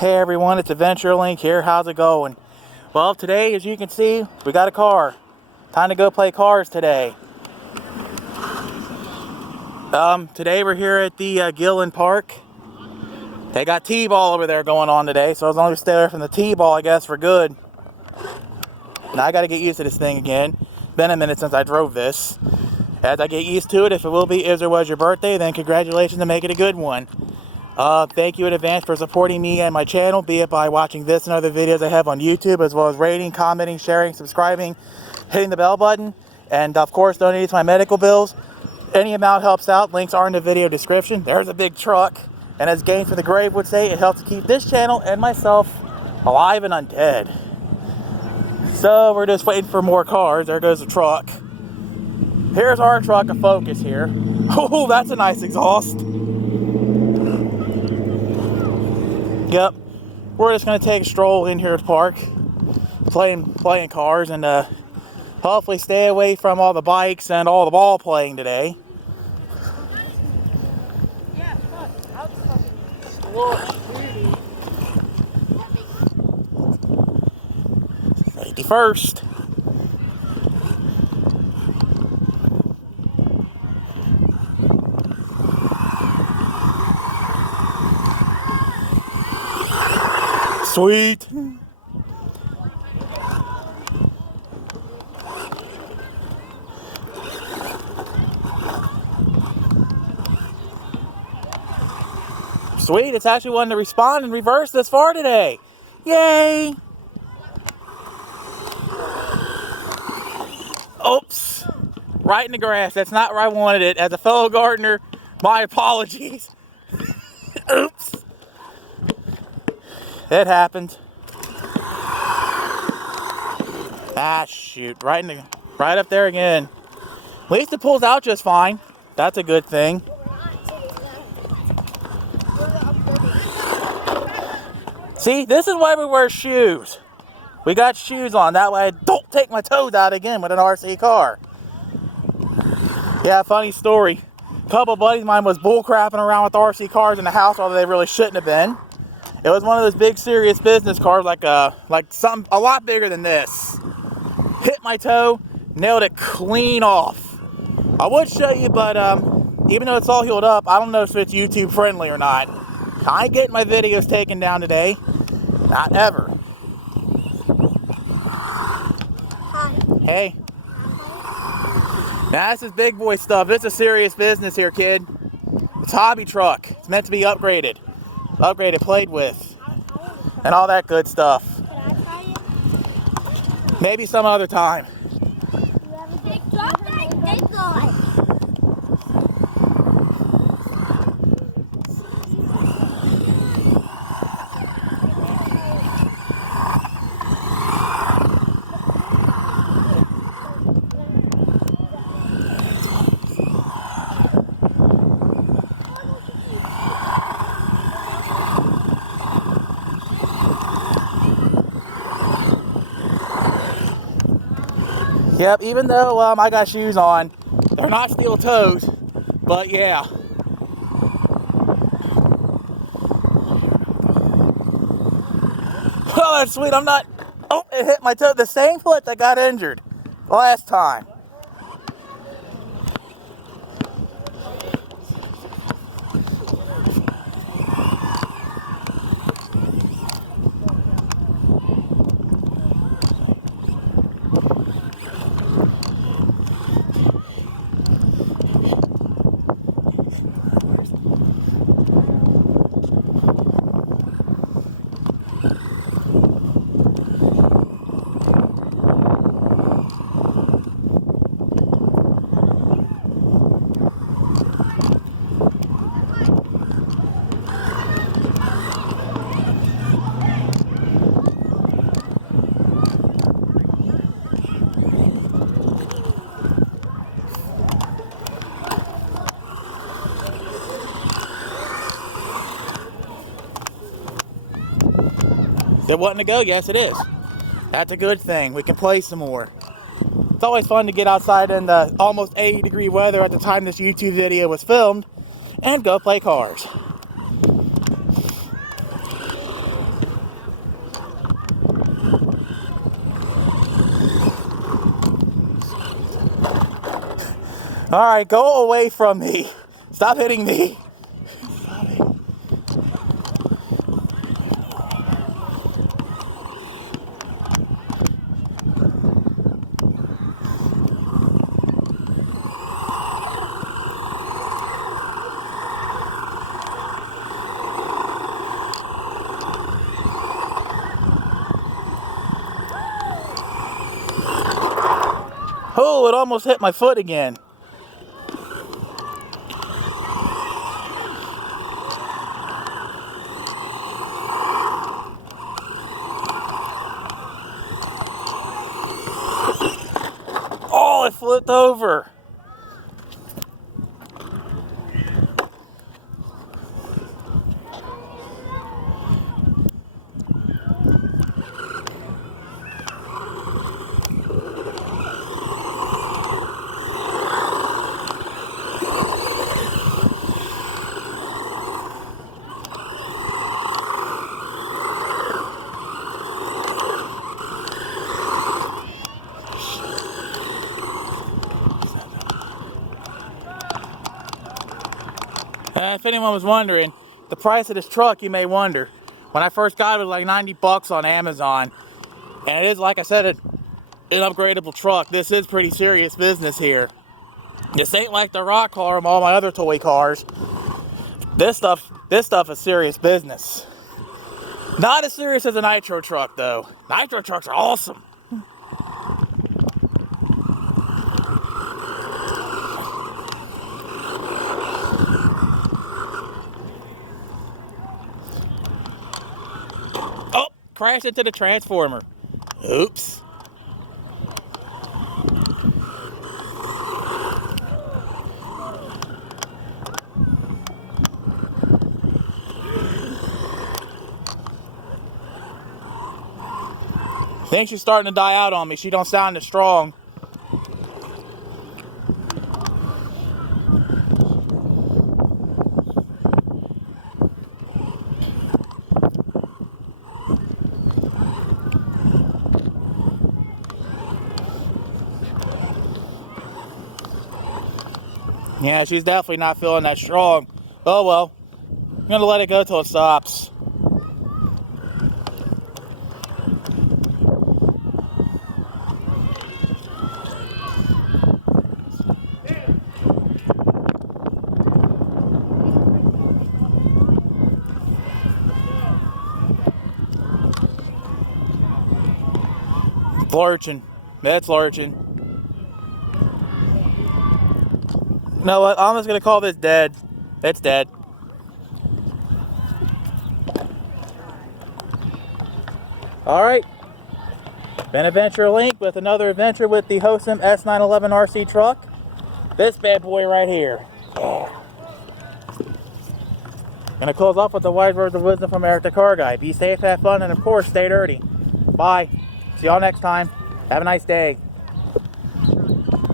Hey everyone, it's Adventure Link here. How's it going? Well, today, as you can see, we got a car. Time to go play cars today. Today we're here at the Gil Lynn Park. They got T-ball over there going on today, so as long as we stay away from the T-ball, I guess we're good. Now I got to get used to this thing again. Been a minute since I drove this. As I get used to it, if it will be is or was your birthday, then congratulations and make it a good one. Thank you in advance for supporting me and my channel, be it by watching this and other videos I have on YouTube, as well as rating, commenting, sharing, subscribing, hitting the bell button, and of course donating to my medical bills. Any amount helps out. Links are in the video description. There's a big truck, and as Game for the Grave would say, it helps to keep this channel and myself alive and undead. So we're just waiting for more cars. There goes the truck. Here's our truck, a Focus here. Oh, that's a nice exhaust. Yep, we're just gonna take a stroll in here at the park, playing cars, and hopefully stay away from all the bikes and all the ball playing today. Yeah, fuck. I was fucking Safety first. Sweet. Sweet, it's actually wanting to respond in reverse this far today. Yay! Oops. Right in the grass. That's not where I wanted it. As a fellow gardener, my apologies. Oops. It happened. Ah, shoot. Right up there again. At least it pulls out just fine. That's a good thing. See, this is why we wear shoes. We got shoes on. That way I don't take my toes out again with an RC car. Yeah, funny story. A couple of buddies of mine was bullcrapping around with RC cars in the house, although they really shouldn't have been. It was one of those big serious business cars, like something a lot bigger than this. Hit my toe, nailed it clean off. I would show you, but even though it's all healed up, I don't know if it's YouTube friendly or not. I ain't getting my videos taken down today. Not ever. Hi. Hey. Now this is big boy stuff. This is serious business here, kid. It's a hobby truck. It's meant to be upgraded. Upgraded, played with, and all that good stuff. Can I try it? Maybe some other time. You have a big truck? Big guy. Yep, even though I got shoes on, they're not steel toes, but yeah. Oh, that's sweet. I'm not. Oh, it hit my toe. The same foot that got injured last time. It wasn't a go? Yes, it is. That's a good thing. We can play some more. It's always fun to get outside in the almost 80-degree weather at the time this YouTube video was filmed and go play cars. Alright, go away from me. Stop hitting me. Oh, it almost hit my foot again. Oh, it flipped over. If anyone was wondering, the price of this truck, you may wonder. When I first got it, it was like 90 bucks on Amazon. And it is, like I said, an upgradable truck. This is pretty serious business here. This ain't like the rock car and all my other toy cars. This stuff is serious business. Not as serious as a nitro truck, though. Nitro trucks are awesome. Oh, crashed into the transformer. Oops. I think she's starting to die out on me. She don't sound as strong. Yeah, she's definitely not feeling that strong. Oh well, I'm gonna let it go till it stops. Lurching. That's lurching. You know what? I'm just gonna call this dead. It's dead. Alright. Been Adventure Link with another adventure with the Hosim S911 RC truck. This bad boy right here. Yeah. Gonna close off with the wise words of wisdom from Eric the Car Guy. Be safe, have fun, and of course, stay dirty. Bye. See y'all next time. Have a nice day.